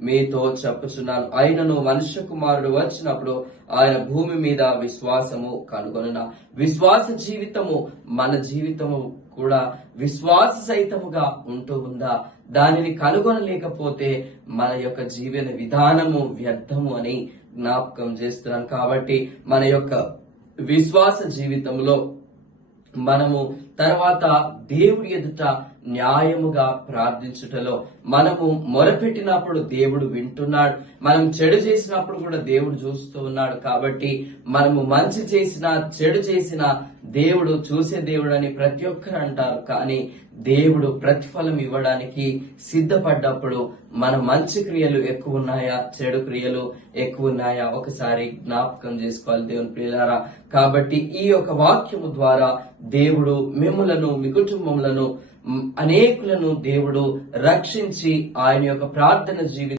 మీతో చెప్పుచున్నాను. అయినను మనుష్య కుమారుడు వచ్చినప్పుడు ఆయన భూమి మీద విశ్వాసము కనుగొనునా. విశ్వాస జీవితము మన జీవితము కూడా విశ్వాస సహితముగా ఉంటూ ఉందా? దానిని కనుగొనలేకపోతే మన యొక్క జీవన విధానము వ్యర్థము అని జ్ఞాపకం చేస్తున్నాను. కాబట్టి మన యొక్క విశ్వాస జీవితంలో మనము తర్వాత దేవుడి ఎదుట న్యాయముగా ప్రార్థించుటలో మనము మొరపెట్టినప్పుడు దేవుడు వింటున్నాడు. మనం చెడు చేసినప్పుడు కూడా దేవుడు చూస్తూ ఉన్నాడు. కాబట్టి మనము మంచి చేసినా చెడు చేసినా దేవుడు చూసే దేవుడు అని ప్రతి ఒక్కరు అంటారు. కానీ దేవుడు ప్రతిఫలం ఇవ్వడానికి సిద్ధపడ్డప్పుడు మన మంచి క్రియలు ఎక్కువ ఉన్నాయా, చెడు క్రియలు ఎక్కువ ఉన్నాయా ఒకసారి జ్ఞాపకం చేసుకోవాలి దేవుని ప్రియులారా. కాబట్టి ఈ యొక్క వాక్యము ద్వారా దేవుడు మిమ్ములను, మీ కుటుంబములను, అనేకులను దేవుడు రక్షించి ఆయన యొక్క ప్రార్థన జీవితం